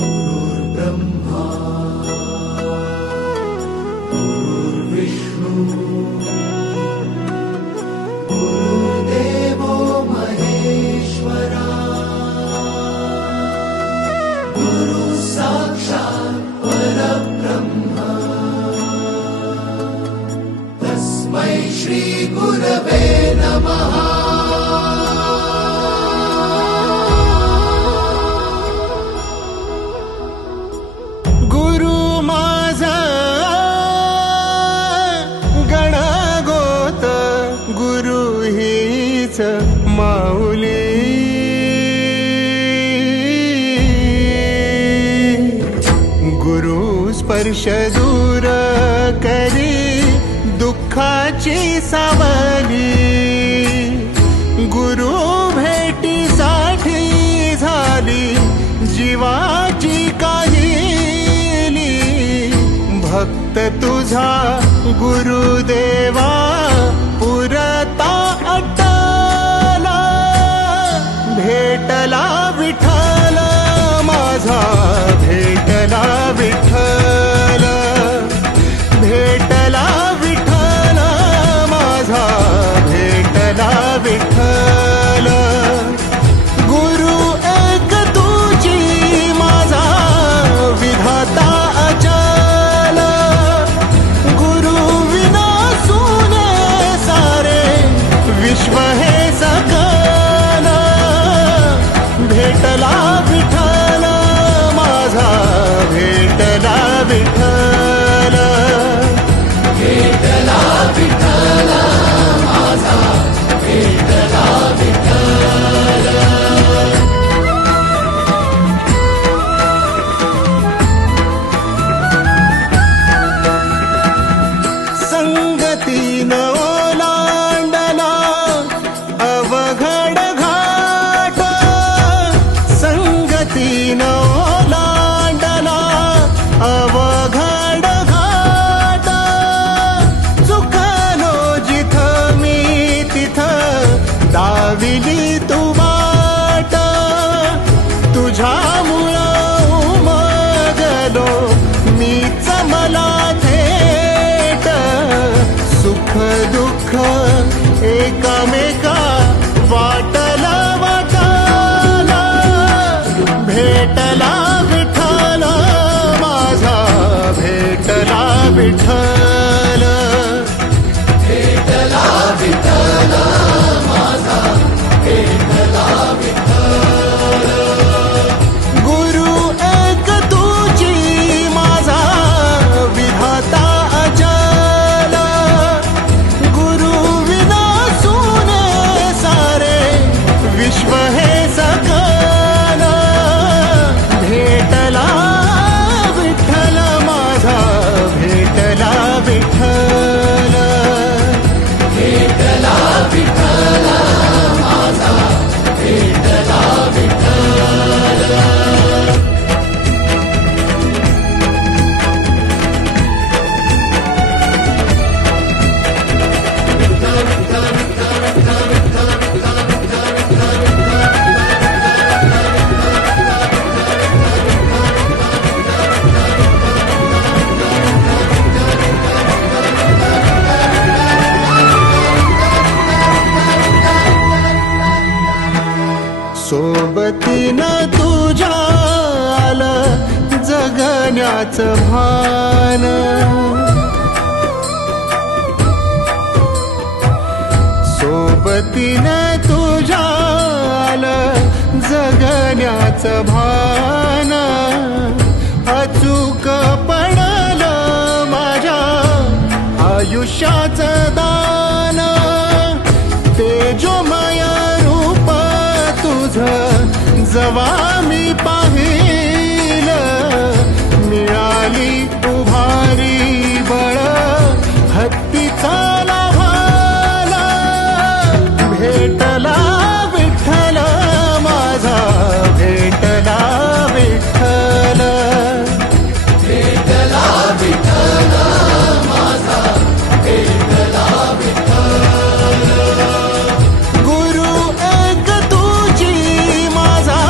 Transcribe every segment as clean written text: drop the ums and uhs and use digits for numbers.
गुरुर्ब्रह्मा गुरुर्विष्णू गुरुर्देवो महेश्वरा गुरु साक्षात् परब्रह्म तस्मै श्री गुरवे नमः। गुरु माझा गणगोत गुरु हीच माऊली गुरु स्पर्श दूर करी दुःखाची सावली गुरु भेटीसाठी झाली जीवाची काहिली भक्त तुझा गुरुदेवा पुरता अट्टला भेटला विठ्ठल माझा भेटला विठ्ठल भेटला विठ्ठल माझा भेटला विठ्ठल गुरु एक तुझी माझा विधाता अचल गुरु विना सुने सारे विश्व हे सकल भेटला विठ्ठल माझा भेटला विठ्ठल भेटला विठ्ठल माझा भेटला विठ्ठल। संगतीन ओलांडला अवघड घाट संगतीन ओलांडला अवघड घाट चुकलो जिथं मी तिथं दाविली तू वाट तुझ्यामुळं उमगलो मीच मला थेट सुख दुःख एकामेका वाटला वाटला भेटला विठ्ठल माझा भेटला विठ्ठल भेटला विठ्ठल माझा भेटला विठ्ठल। गुरु एक तुझी माझा विधाता अचल गुरु विना सुने सारे विश्व हे सकल भेटला विठ्ठल माझा भेटला विठ्ठल भेटला विठ्ठल माझा भेटला विठ्ठल। सोबतीनं तुझ्या आलं जगण्याचं भान सोबतीनं तुझ्या आलं जगण्याचं भान अचूक पडलं माझ्या आयुष्याचं दान तेजोमय रूप तुझं जवा मी पाहिलं मिळाली उभारी बळ हत्तीचा लाभाला भेटला विठ्ठल माझा भेटला विठ्ठल भेटला विठ्ठल माझा भेटला विठ्ठल। गुरु एक तुझी माझा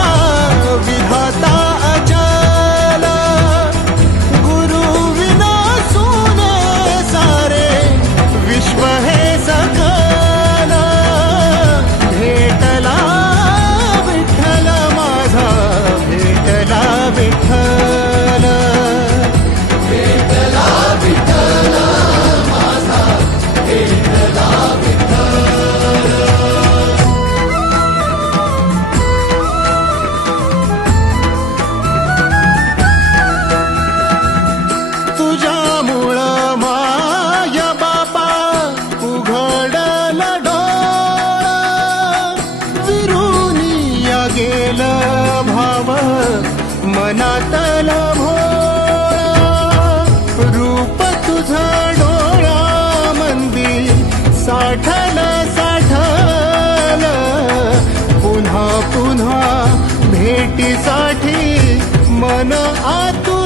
मातला भोळा रूप तुझं डोळा मंदी साठल साठल पुन्हा पुन्हा भेटीसाठी मन आतुरलं